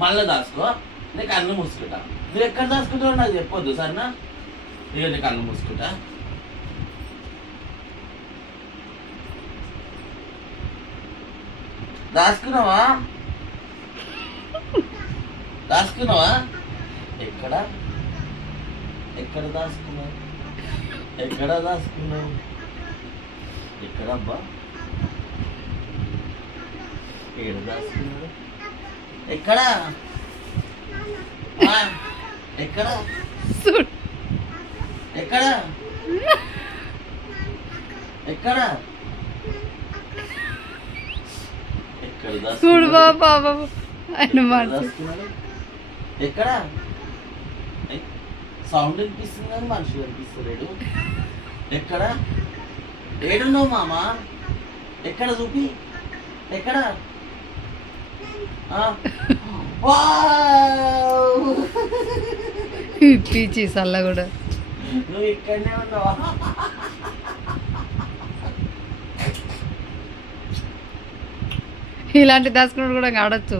మళ్ళీ దాచుకో. నీకు కళ్ళు మూసుకుంటా. నువ్వు ఎక్కడ దాచుకుంటావో నాకు చెప్పొద్దు సరేనా? ఇక నీ కళ్ళు మూసుకుంటా. దాచుకున్నావా? దాచుకున్నావా? ఎక్కడ ఎక్కడ దాచుకున్నావు? ఎక్కడ దాచుకున్నావు? ఎక్కడబ్బా? ఏడు దాచుకున్నాడు? ఎక్కడ ఎక్కడ ఎక్కడ ఎక్కడ ఎక్కడ చూడు బాబా ఆయన దాచుకున్నాడు? ఎక్కడ సౌండ్ వినిపిస్తుంది కానీ మనిషి కనిపిస్తలేడు. ఎక్కడ ఏడున్నావు మామా? ఎక్కడ చూపి? ఎక్కడ? పీచి సల్ల కూడా నువ్వు ఇక్కడనే ఉన్నావా? ఇలాంటి దాచుకున్నాడు కూడా ఆడచ్చు.